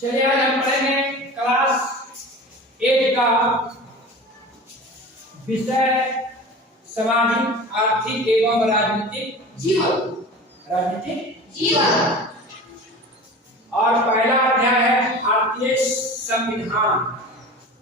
चलिए आज हम पढ़ेंगे क्लास 8 का विषय सामाजिक, आर्थिक एवं राजनीतिक जीवन और पहला अध्याय है भारतीय संविधान।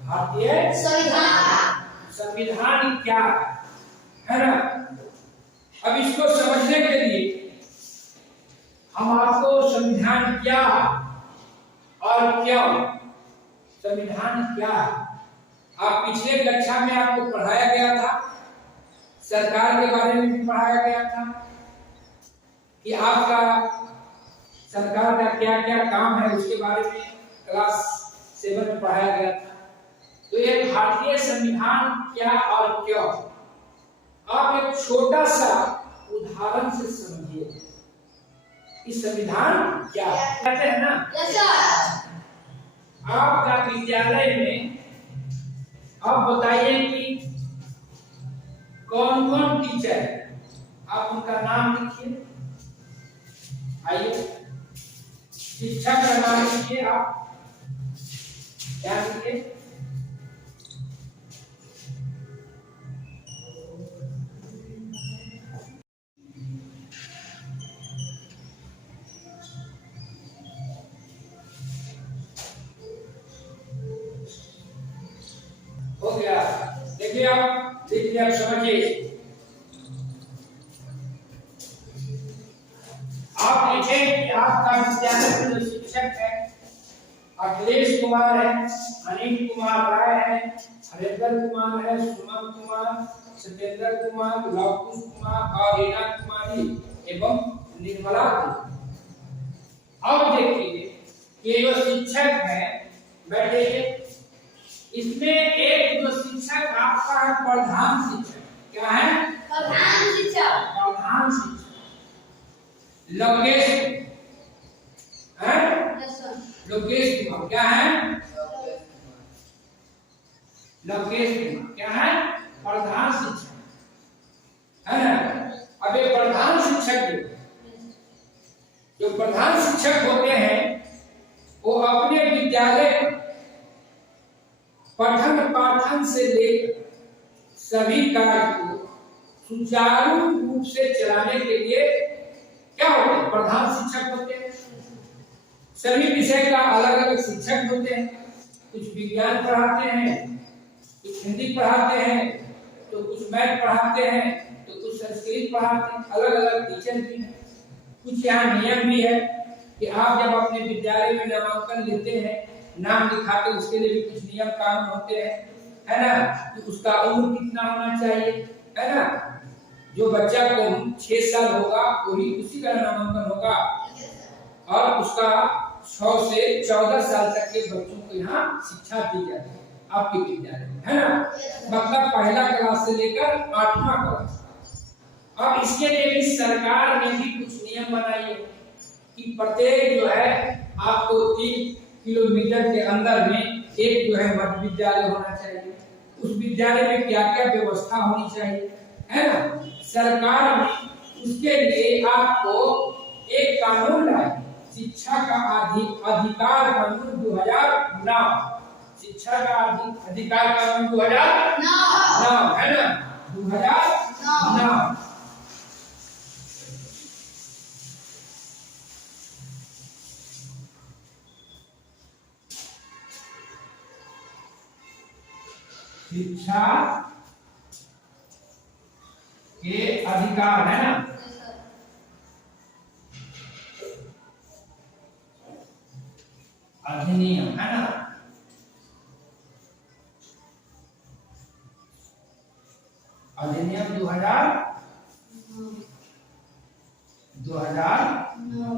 भारतीय संविधान क्या है ना। अब इसको समझने के लिए हम आपको संविधान क्या और क्यों, संविधान क्या है, आप पिछले कक्षा में आपको पढ़ाया गया था, सरकार के बारे में भी पढ़ाया गया था कि आपका सरकार का क्या क्या काम है, उसके बारे में क्लास 7 में पढ़ाया गया था। तो ये भारतीय संविधान क्या और क्यों, आप एक छोटा सा उदाहरण से समझिए इस संविधान क्या कहते हैं ना। आपका विद्यालय में आप बताइए कि कौन कौन टीचर है, आप उनका नाम लिखिए। आइए शिक्षक का नाम लिखिए, आप क्या लिखिए। हो गया, देखिए आप देखिए, आप समझिए। आप लिखें कि आपका विद्यालय में जो शिक्षक है अखिलेश कुमार है, अनिल कुमार राय है, हरेंद्र कुमार है, सुमन कुमार, सत्येंद्र कुमार, लवकुश कुमार और रीना कुमारी एवं निर्मला। अब देखिए ये जो शिक्षक है बैठे, इसमें एक जो शिक्षक आपका है प्रधान शिक्षक। क्या है? प्रधान शिक्षक। प्रधान शिक्षक लोकेश है, लोकेश कुमार। क्या है? लोकेश कुमार क्या है? प्रधान शिक्षक है ना। अब ये प्रधान शिक्षक जो प्रधान शिक्षक होते हैं वो अपने विद्यालय पठन पाठन से लेकर सभी कार्य को सुचारू रूप से चलाने के लिए क्या होते हैं? प्रधान शिक्षक होते हैं। सभी विषय का अलग अलग शिक्षक होते हैं, कुछ विज्ञान पढ़ाते हैं, कुछ हिंदी पढ़ाते हैं, तो कुछ मैथ पढ़ाते हैं, तो कुछ संस्कृत पढ़ाते हैं, अलग अलग टीचर भी हैं। कुछ यहाँ नियम भी है कि आप जब अपने विद्यालय में नामांकन लेते हैं, नाम लिखाते, उसके लिए भी कुछ नियम कानून होते हैं, है ना। तो उसका उम्र कितना होना चाहिए, है ना। जो बच्चा को 6 साल होगा वही उसी का नामांकन होगा, और उसका 6 से 14 साल तक के बच्चों को यहाँ शिक्षा दी जाती है आपके विद्यालय में, है ना। मतलब पहला क्लास से लेकर 8वां क्लास। अब इसके लिए भी सरकार ने भी कुछ नियम बनाए हैं कि प्रत्येक जो है आपको 3 किलोमीटर के अंदर में एक जो है मध्य विद्यालय होना चाहिए। उस विद्यालय में क्या क्या व्यवस्था होनी चाहिए, है ना। सरकार ने उसके लिए आपको एक कानून लाया, शिक्षा का अधिकार कानून 2009, शिक्षा का अधिकार कानून 2009 है ना, 2009। शिक्षा के अधिकार है ना, अधिनियम है ना, अधिनियम 2009।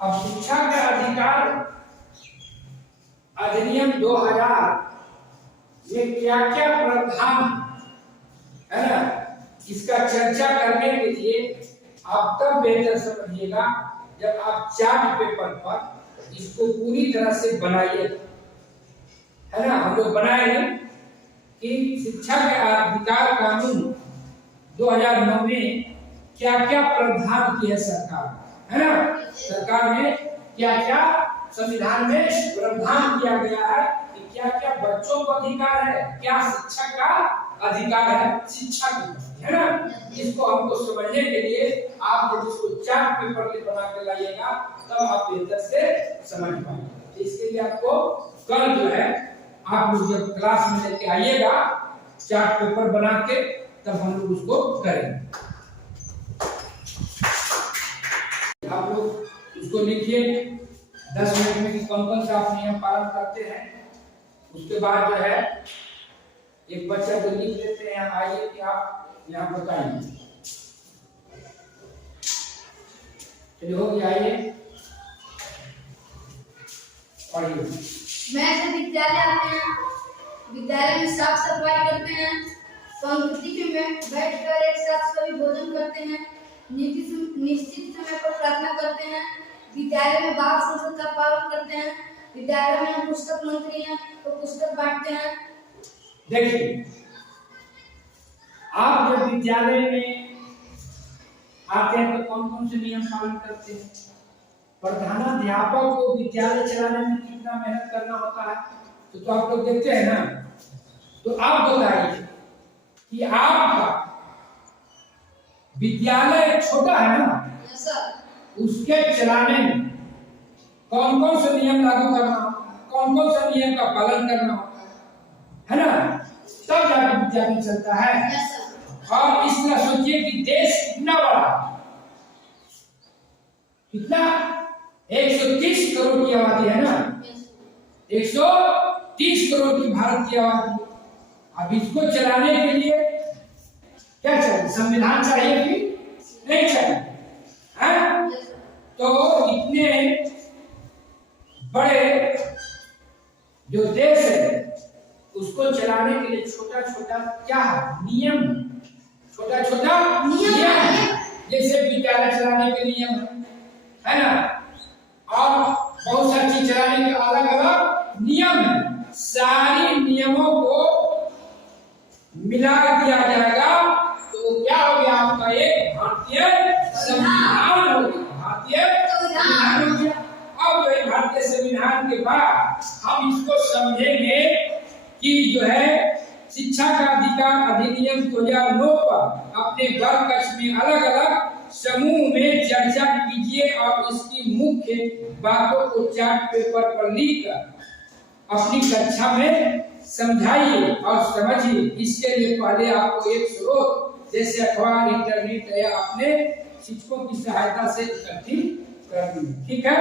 अब शिक्षा के अधिकार अधिनियम 2000 में क्या क्या प्रावधान है ना, इसका चर्चा करने के लिए आप तब बेहतर समझिएगा जब आप चार्ट पेपर पर इसको पूरी तरह से बनाइए, है ना। हम लोग बनाए हैं कि शिक्षा के अधिकार कानून 2009 में क्या क्या प्रावधान किया सरकार, है ना। सरकार ने क्या क्या संविधान में प्रावधान किया गया है कि क्या क्या बच्चों को अधिकार है, क्या शिक्षा का अधिकार है, शिक्षा की, है ना। इसको हमको समझने के लिए आप जब इसको चार्ट पेपर पे बना के लाइएगा तब आप बेहतर से समझ पाएंगे। इसके लिए आपको कल जो है आप लोग जब क्लास में लेके आइएगा चार्ट पेपर बना के तब हम लोग उसको करेंगे। आप लोग उसको लिखिए 10 मिनट में कि कौन-कौन सा आप नियम पालन करते हैं। उसके बाद जो है एक बच्चा को लिख लेते हैं, आइए कि आप यहाँ बताइए। चलिए हो गया, आइए पढ़िए। मैं जब विद्यालय आते हैं, विद्यालय में साफ सफाई करते हैं, पंक्ति में बैठकर एक साथ सभी भोजन करते हैं, निश्चित समय पर प्रार्थना करते हैं, विद्यालय में बाल संस्कृति का पालन करते हैं, विद्यालय में हम पुस्तक मंत्री हैं तो पुस्तक बांटते हैं। देखिए आप जब विद्यालय में आते हैं तो कौन कौन से नियम पालन करते हैं। प्रधानाध्यापक को विद्यालय चलाने में कितना मेहनत करना होता है तो आप लोग देखते हैं ना। तो आप बताइए कि आपका विद्यालय छोटा है ना, उसके चलाने में कौन कौन से नियम लागू करना होता है, कौन कौन से नियम का पालन करना होता है ना, तब जाकर विद्यालय चलता है। और इस तरह सोचिए कि देश कितना बड़ा, कितना 130 करोड़ की आबादी है ना, 130 करोड़ की भारत की आबादी। अब इसको चलाने के लिए क्या चाहिए, संविधान चाहिए कि नहीं चाहिए, है? तो इतने बड़े जो देश है उसको चलाने के लिए छोटा छोटा क्या नियम, छोटा छोटा नियम, जैसे विद्यालय चलाने के नियम है ना, और बहुत सारी चीज चलाने के अलग अलग नियम है। सारी नियमों को मिला दिया जाएगा तो क्या हो गया, आपका एक भारतीय संविधान हो गया, भारतीय संविधान हो गया। अब जो है भारतीय संविधान के बाद हम इसको समझेंगे कि जो है शिक्षा का अधिकार अधिनियम 2009 पर अपने वर्ग कक्ष में अलग अलग समूह में चर्चा कीजिए और इसकी मुख्य बातों को चार्ट पेपर पर लिखकर अपनी कक्षा में समझाइए और समझिए। इसके लिए पहले आपको एक स्रोत जैसे अखबार, इंटरनेट या अपने शिक्षकों की सहायता से इकट्ठी करनी है। ठीक है,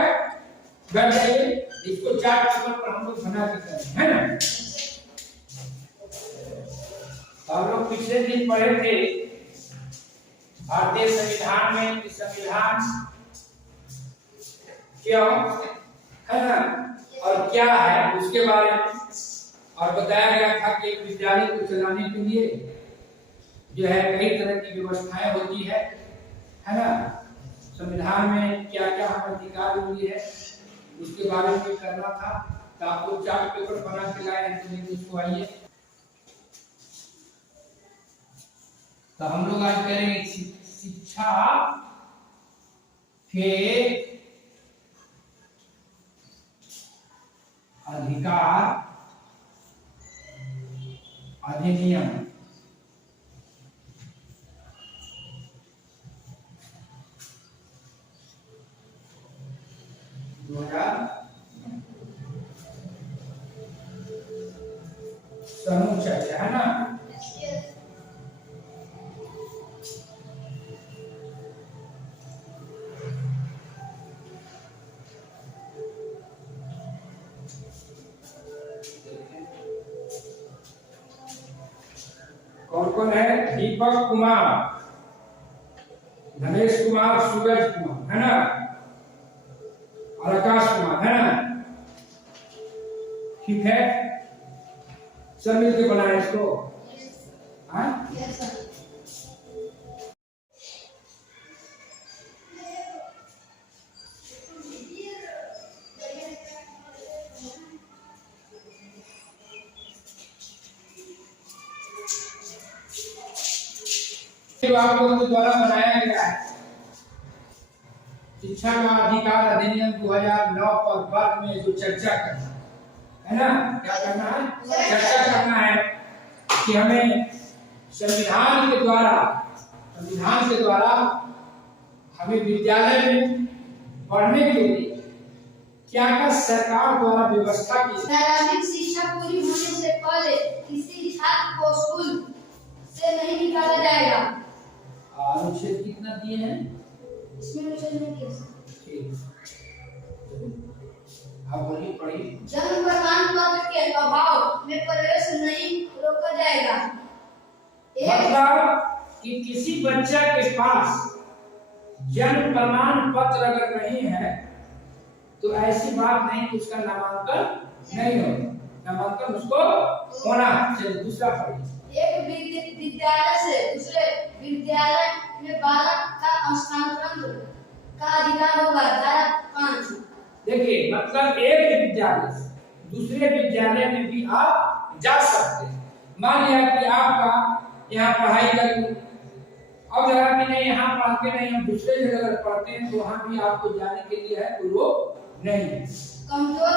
बैठ जाइए, इसको चार्ट पेपर पर हम लोग बना के करेंगे, है ना। हम लोग पिछले दिन पढ़े थे भारतीय संविधान में कि संविधान क्यों है ना और क्या है उसके बारे में, और बताया गया था कि विद्यालय को चलाने के लिए जो है कई तरह की व्यवस्थाएं होती है ना। संविधान में क्या क्या हम अधिकार मिली है उसके बारे में करना था। तो आपको चार्ट पेपर बना के लाए हैं, तो उसको आइए। तो हम लोग आज करेंगे शिक्षा के अधिकार अधिनियम 2000 समूह चर्चा, है ना। कौन कौन है, दीपक कुमार, धनेश कुमार, सूरज कुमार, है ना, और आकाश कुमार, है ना। ठीक है, सब मिलकर बनाए इसको। हाँ आप लोगों के द्वारा बनाया गया है। शिक्षा का अधिकार अधिनियम 2009 पर बाद में जो चर्चा करना है ना, क्या करना है, चर्चा करना है कि हमें संविधान के द्वारा हमें विद्यालय में पढ़ने के लिए क्या क्या सरकार द्वारा व्यवस्था की। प्रारंभिक शिक्षा पूरी होने से पहले किसी छात्र को स्कूल से नहीं निकाला जाएगा। अनुच्छेद कितना दिए हैं इसमें अनुच्छेद नहीं दिया। आप बोलिए, पढ़िए। जन्म प्रमाण पत्र के अभाव में प्रवेश नहीं रोका जाएगा। मतलब कि किसी बच्चा के पास जन्म प्रमाण पत्र अगर नहीं है तो ऐसी बात नहीं कि उसका नामांकन नहीं हो, नामांकन उसको होना चाहिए। दूसरा पढ़िए। एक विद्यालय से दूसरे विद्यालय में बालक का स्थानांतरण का अधिकार होगा। धारा 5। देखिए, मतलब एक विद्यालय से दूसरे विद्यालय में भी आप जा सकते हैं। मान लिया कि आपका यहाँ पढ़ाई कर, अब लगा कि नहीं यहाँ पढ़ते नहीं, हम दूसरे जगह अगर पढ़ते हैं तो वहाँ भी आपको जाने के लिए है, कोई रोक नहीं। कमजोर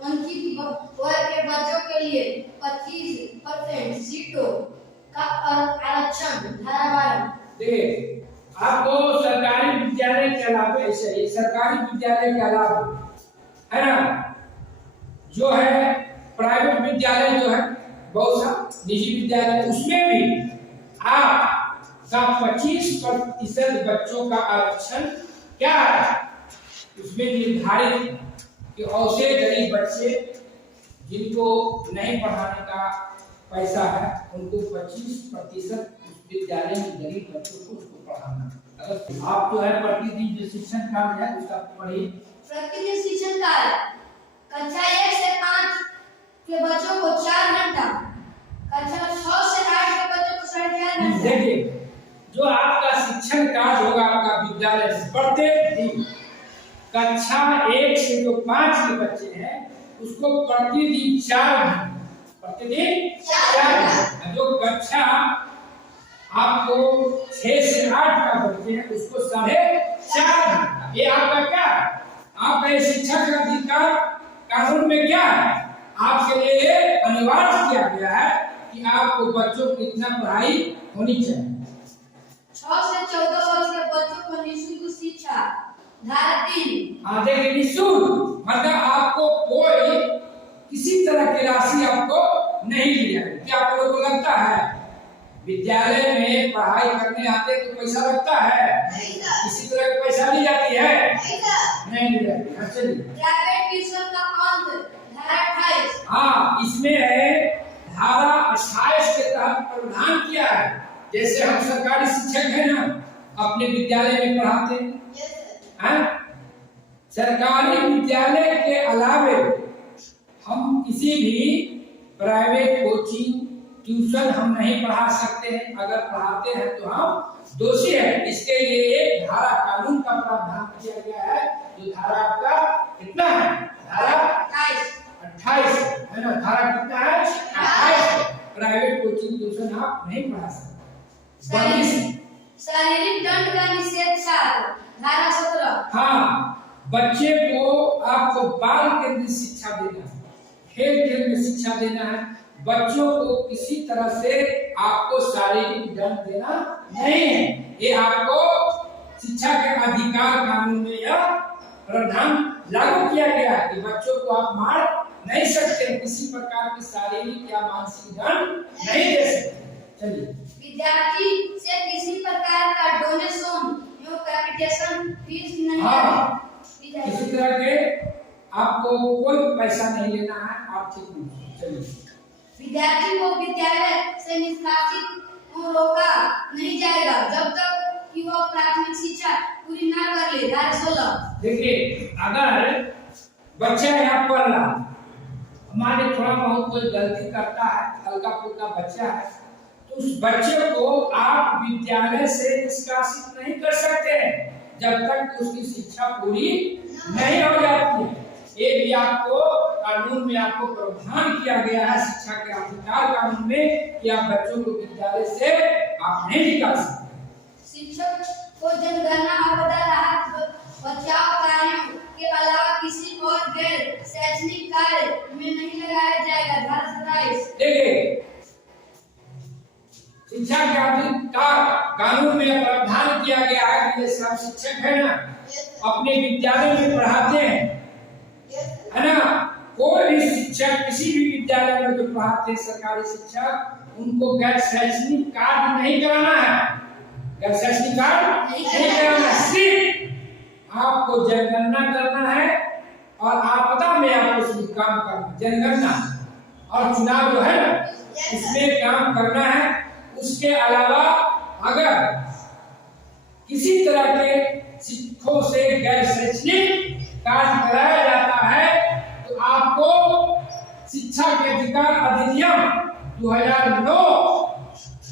वंचित वर्ग के बच्चों के लिए 25% सीटों का आरक्षण। धारा 12। देखिए, आपको सरकारी विद्यालय के अलावा, ऐसे ही सरकारी विद्यालय के अलावा है ना, जो है प्राइवेट विद्यालय जो है बहुत सा निजी विद्यालय, उसमें भी आपका 25% बच्चों का आरक्षण क्या है, उसमें निर्धारित कि ऐसे गरीब बच्चे जिनको नहीं पढ़ाने का पैसा है उनको 25% विद्यालय में गरीब बच्चों को उसको पढ़ाना। अगर आप जो है प्रतिदिन जो शिक्षण कार्य है उसका पढ़िए। प्रतिदिन शिक्षण कार्य कक्षा 1 से 5 के बच्चों को 4 घंटा, कक्षा 6 से 8 के बच्चों को 4.5 घंटा। देखिए, जो आपका शिक्षण कार्य होगा आपका विद्यालय में प्रत्येक दिन कक्षा 1 से जो 5 के बच्चे हैं उसको प्रतिदिन 4 घंटा, प्रतिदिन 4 घंटा। जो कक्षा आपको 6 से 8 का बच्चे हैं उसको 4.5 घंटा। ये आपका क्या, आपका ये शिक्षा का अधिकार कानून में क्या है, आपके लिए अनिवार्य किया गया है कि आपको बच्चों की इतना पढ़ाई होनी चाहिए। 6 से 14 वर्ष के बच्चों को निःशुल्क शिक्षा। धारा 3। हाँ, देखिए, निःशुल्क मतलब आपको कोई किसी तरह की राशि आपको नहीं दी जाएगी। क्या आप लोगों को लगता है विद्यालय में पढ़ाई करने आते तो पैसा लगता है? किसी तरह की पैसा ली जाती है? नहीं ली जाती। प्राइवेट ट्यूशन का अंत। धारा 28। हाँ, इसमें है धारा 28 के तहत प्रावधान किया है। जैसे हम सरकारी शिक्षक है ना, अपने विद्यालय में पढ़ाते हैं, सरकारी विद्यालय के अलावे हम किसी भी प्राइवेट कोचिंग ट्यूशन हम नहीं पढ़ा सकते हैं। अगर पढ़ाते हैं तो हम दोषी हैं। इसके लिए एक धारा कानून का प्रावधान किया गया है, जो धारा आपका कितना है, धारा 28 है ना। धारा कितना है, 28। प्राइवेट कोचिंग ट्यूशन आप नहीं पढ़ा सकते। शारीरिक दंड का निषेध। धारा 17। हाँ, बच्चे को आपको बाल केंद्रित शिक्षा देना है, खेल खेल में शिक्षा देना है। बच्चों को किसी तरह से आपको शारीरिक दंड देना नहीं है। ये आपको शिक्षा के अधिकार कानून में यह प्रावधान लागू किया गया है कि बच्चों को आप मार नहीं सकते, किसी प्रकार की शारीरिक या मानसिक दंड नहीं दे सकते। चलिए, विद्यार्थी से किसी प्रकार का डोनेशन या कैपिटेशन फीस नहीं। हाँ, किसी तरह के आपको कोई पैसा नहीं लेना है, आर्थिक रूप से। चलिए, विद्यार्थी को विद्यालय से निष्कासित रोका नहीं जाएगा जब तक कि वह प्राथमिक शिक्षा पूरी ना कर ले। धारा 16। देखिए, अगर बच्चा यहाँ पढ़ रहा, हमारे थोड़ा बहुत कोई गलती करता है, हल्का फुल्का बच्चा है, तो उस बच्चे को आप विद्यालय से निष्कासित नहीं कर सकते जब तक उसकी शिक्षा पूरी नहीं हो जाती। ये भी आपको कानून में आपको प्रावधान किया गया है, शिक्षा के अधिकार कानून में, कि आप बच्चों को विद्यालय से आप नहीं निकाल सकते। शिक्षक को जनगणना आपदा राहत कि जैसे आप शिक्षक है ना, अपने विद्यालय में पढ़ाते हैं, है ना, कोई भी शिक्षक किसी भी विद्यालय में जो पढ़ाते हैं सरकारी शिक्षक, उनको गैर शैक्षणिक कार्य नहीं कराना है, गैर शैक्षणिक कार्य नहीं कराना, सिर्फ आपको जनगणना करना है और आपदा में आपको सिर्फ काम करना, जनगणना और चुनाव जो है ना इसमें काम करना है। उसके अलावा अगर किसी तरह के शिक्षकों से गैर शैक्षणिक कार्य कराया जाता है तो आपको शिक्षा के अधिकार अधिनियम 2009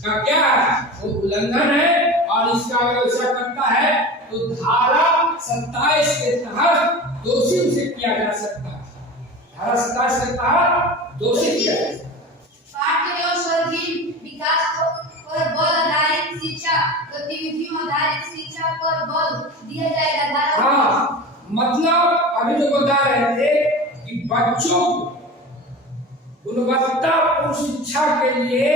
का क्या है वो उल्लंघन है, और इसका अगर ऐसा करता है तो धारा 27 के तहत दोषी उसे किया जा सकता है, धारा 27 के तहत दोषी किया जा सकता है। पाठ्य एवं सर्वांगीण विकास पर बल आधारित शिक्षा, गतिविधियों आधारित शिक्षा पर बल दिया जाएगा। हाँ, मतलब अभी जो बता रहे थे कि बच्चों को गुणवत्तापूर्ण शिक्षा के लिए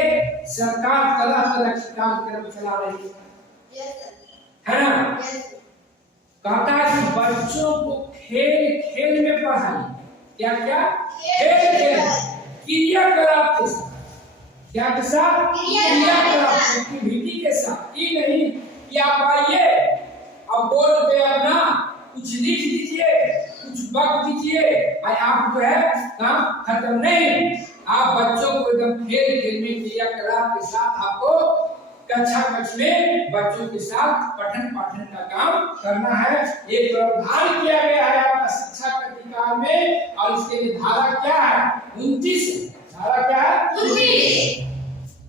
सरकार तरह तरह के कार्यक्रम चला रही है ना। कहता है कि बच्चों को खेल खेल में पढ़ाई, क्या क्या खेल खेल क्रियाकलाप के साथ, क्या के साथ क्रियाकलाप एक्टिविटी के साथ, की नहीं कि आप आइए अब बोर्ड पे अपना कुछ लिख दीजिए, कुछ वक्त दीजिए, आप जो है काम खत्म नहीं। आप बच्चों को एकदम खेल खेल में क्रियाकलाप के साथ आपको कक्षा कक्ष में बच्चों के साथ पठन पाठन का काम करना है। ये प्रावधान किया गया है आपका शिक्षा के अधिकार में, और इसके लिए धारा क्या है 29, धारा क्या है 29।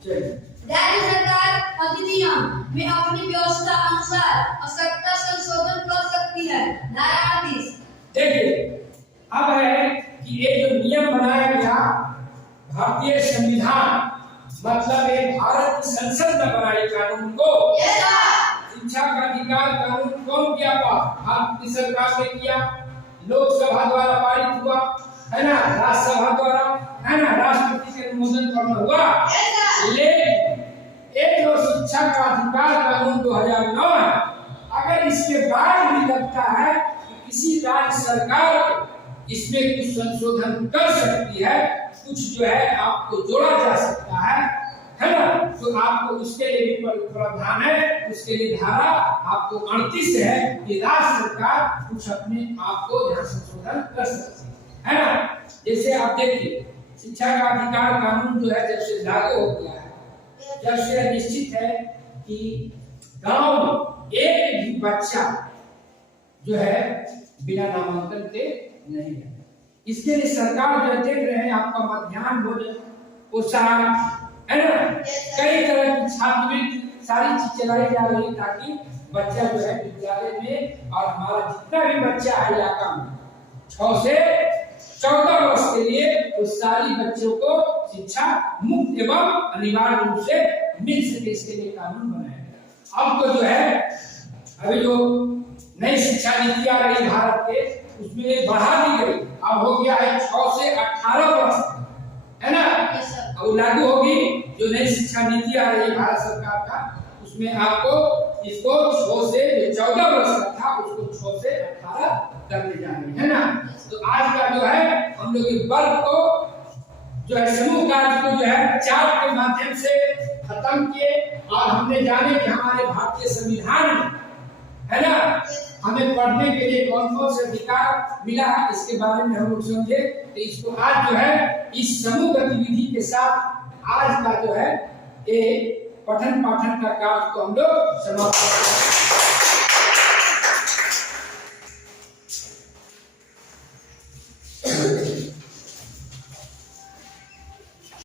चलिए, राज्य सरकार अधिनियम में अपनी व्यवस्था अनुसार आवश्यकता संशोधन कर सकती है। धारा 38। देखिए अब है कि ये जो नियम बनाया गया भारतीय संविधान, मतलब एक भारत की संसद में बनाई कानून को, शिक्षा का अधिकार कानून कौन किया? भारत की सरकार ने किया, लोकसभा द्वारा पारित हुआ है ना, राज्यसभा द्वारा है ना, राष्ट्रपति के अनुमोदन पर हुआ। लेकिन एक जो शिक्षा का अधिकार कानून 2009 है, अगर इसके बाद भी लगता है कि किसी राज्य सरकार इसमें कुछ संशोधन कर सकती है, कुछ जो है आपको जोड़ा जा सकता है ना, तो आपको उसके लिए भी प्रावधान है। उसके लिए धारा आपको 38 है कि राज्य सरकार कुछ अपने आप को यहाँ संशोधन कर सकती है ना। जैसे आप देखिए शिक्षा का अधिकार कानून जो है जब से लागू हो गया है, जब से निश्चित है कि गांव में एक भी बच्चा जो है बिना नामांकन के नहीं है। इसके लिए सरकार जो देख रहे हैं आपका मध्याह्न भोजन, पोशाक है ना, कई तरह की छात्रवृत्ति सारी चीज चलाई जा रही ताकि बच्चा जो है विद्यालय में, और हमारा जितना भी बच्चा है इलाका में 6 से 14 वर्ष के लिए उस सारी बच्चों को शिक्षा मुक्त एवं अनिवार्य रूप से मिल सके, इसके लिए कानून बनाया गया। अब तो जो है अभी जो नई शिक्षा नीति आ रही भारत के, उसमें बढ़ा दी गई, अब हो गया है 6 से 18 वर्ष है ना। अब लागू होगी जो नई शिक्षा नीति आ रही है भारत सरकार का, उसमें आपको इसको 6 से 14 वर्ष का था उसको 6 से 18 करने जा रही है ना। तो आज का जो है हम लोग इस वर्ग को जो है समूह कार्य को जो है चार्ट के माध्यम से खत्म किए, और हमने जाने कि हमारे भारतीय संविधान में है ना हमें पढ़ने के लिए कौन कौन से अधिकार मिला है, इसके बारे में हम लोग समझे। तो इसको आज जो है इस समूह गतिविधि के साथ आज का जो है ये पठन पाठन का कार्य को हम लोग समाप्त करते हैं।